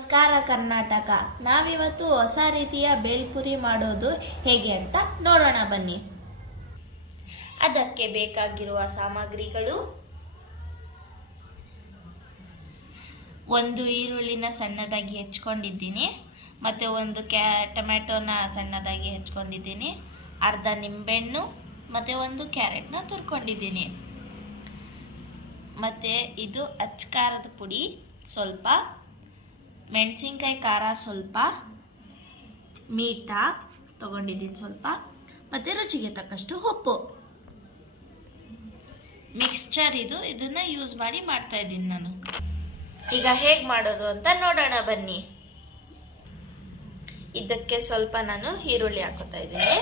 ನಮಸ್ಕಾರ ಕರ್ನಾಟಕ. ನಾವಿವತ್ತು ಹೊಸ ರೀತಿಯ ಬೇಲ್ಪುರಿ ಮಾಡೋದು ಹೇಗೆ ಅಂತ ನೋಡೋಣ ಬನ್ನಿ. ಅದಕ್ಕೆ ಬೇಕಾಗಿರುವ ಸಾಮಗ್ರಿಗಳು: ಒಂದು ಈರುಳ್ಳಿನ ಸಣ್ಣದಾಗಿ ಹೆಚ್ಕೊಂಡಿದ್ದೀನಿ, ಮತ್ತು ಒಂದು ಟೊಮ್ಯಾಟೋನ ಸಣ್ಣದಾಗಿ ಹೆಚ್ಕೊಂಡಿದ್ದೀನಿ, ಅರ್ಧ ನಿಂಬೆಹಣ್ಣು ಮತ್ತು ಒಂದು ಕ್ಯಾರೆಟ್ನ ತುರ್ಕೊಂಡಿದ್ದೀನಿ. ಮತ್ತು ಇದು ಅಚ್ಕಾರದ ಪುಡಿ ಸ್ವಲ್ಪ, ಮೆಣಸಿನ್ಕಾಯಿ ಖಾರ ಸ್ವಲ್ಪ, ಮೀಟ ತೊಗೊಂಡಿದ್ದೀನಿ ಸ್ವಲ್ಪ, ಮತ್ತು ರುಚಿಗೆ ತಕ್ಕಷ್ಟು ಉಪ್ಪು. ಮಿಕ್ಸ್ಚರ್ ಇದನ್ನು ಯೂಸ್ ಮಾಡಿ ಮಾಡ್ತಾ ಇದ್ದೀನಿ ನಾನು. ಈಗ ಹೇಗೆ ಮಾಡೋದು ಅಂತ ನೋಡೋಣ ಬನ್ನಿ. ಇದಕ್ಕೆ ಸ್ವಲ್ಪ ನಾನು ಈರುಳ್ಳಿ ಹಾಕೋತಾ ಇದ್ದೀನಿ.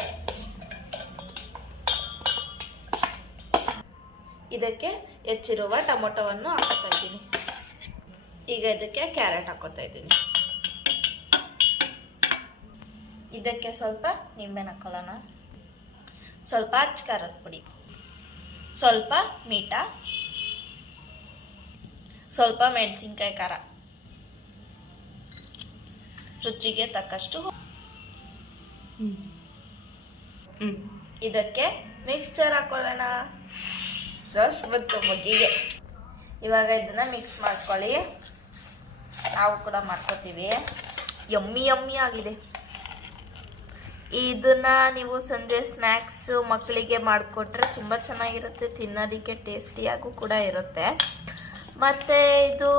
ಇದಕ್ಕೆ ಹೆಚ್ಚಿರುವ ಟೊಮೊಟೊವನ್ನು ಹಾಕೋತಾ ಇದ್ದೀನಿ. ಈಗ ಇದಕ್ಕೆ ಕ್ಯಾರೆಟ್ ಹಾಕೋತಾ ಇದ್ದೀನಿ. ಇದಕ್ಕೆ ಸ್ವಲ್ಪ ನಿಂಬೆಹಣ್ಣು ಹಾಕೊಳ್ಳೋಣ, ಸ್ವಲ್ಪ ಅಚ್ಕಾರದ ಪುಡಿ, ಸ್ವಲ್ಪ ಮೀಟ, ಸ್ವಲ್ಪ ಮೆಣಸಿನ್ಕಾಯಿ ಖಾರ, ರುಚಿಗೆ ತಕ್ಕಷ್ಟು. ಇದಕ್ಕೆ ಮಿಕ್ಸ್ಚರ್ ಹಾಕೊಳ್ಳೋಣ, ಜಸ್ಟ್ ಮತ್ತು ಮಗ್ಗಿಗೆ. ಇವಾಗ ಇದನ್ನ ಮಿಕ್ಸ್ ಮಾಡ್ಕೊಳ್ಳಿ. ನಾವು ಕೂಡ ಮಾಡ್ಕೋತೀವಿ. ಯಮ್ಮಿ ಯಮ್ಮಿ ಆಗಿದೆ. ಇದನ್ನ ನೀವು ಸಂಜೆ ಸ್ನ್ಯಾಕ್ಸ್ ಮಕ್ಕಳಿಗೆ ಮಾಡಿಕೊಟ್ರೆ ತುಂಬ ಚೆನ್ನಾಗಿರುತ್ತೆ, ತಿನ್ನೋದಕ್ಕೆ ಟೇಸ್ಟಿಯಾಗೂ ಕೂಡ ಇರುತ್ತೆ. ಮತ್ತು ಇದು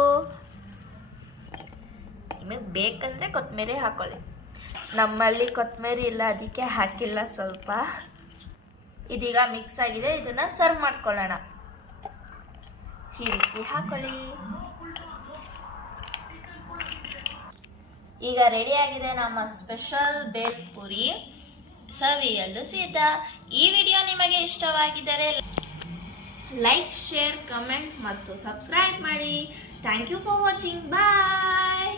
ನಿಮಗೆ ಬೇಕಂದರೆ ಕೊತ್ತಂಬರಿ ಹಾಕೊಳ್ಳಿ. ನಮ್ಮಲ್ಲಿ ಕೊತ್ತಂಬರಿ ಇಲ್ಲ, ಅದಕ್ಕೆ ಹಾಕಿಲ್ಲ ಸ್ವಲ್ಪ. ಇದೀಗ ಮಿಕ್ಸ್ ಆಗಿದೆ, ಇದನ್ನು ಸರ್ವ್ ಮಾಡ್ಕೊಳ್ಳೋಣ. ಈ ರೀತಿ ಹಾಕೊಳ್ಳಿ. ಈಗ ರೆಡಿಯಾಗಿದೆ ನಮ್ಮ ಸ್ಪೆಷಲ್ ಬೇಲ್ಪುರಿ. ಸವಿಯಲು ಸಿದ್ಧ. ಈ ವಿಡಿಯೋ ನಿಮಗೆ ಇಷ್ಟವಾಗಿದ್ದರೆ ಲೈಕ್, ಶೇರ್, ಕಮೆಂಟ್ ಮತ್ತು ಸಬ್ಸ್ಕ್ರೈಬ್ ಮಾಡಿ. Thank you for watching. Bye.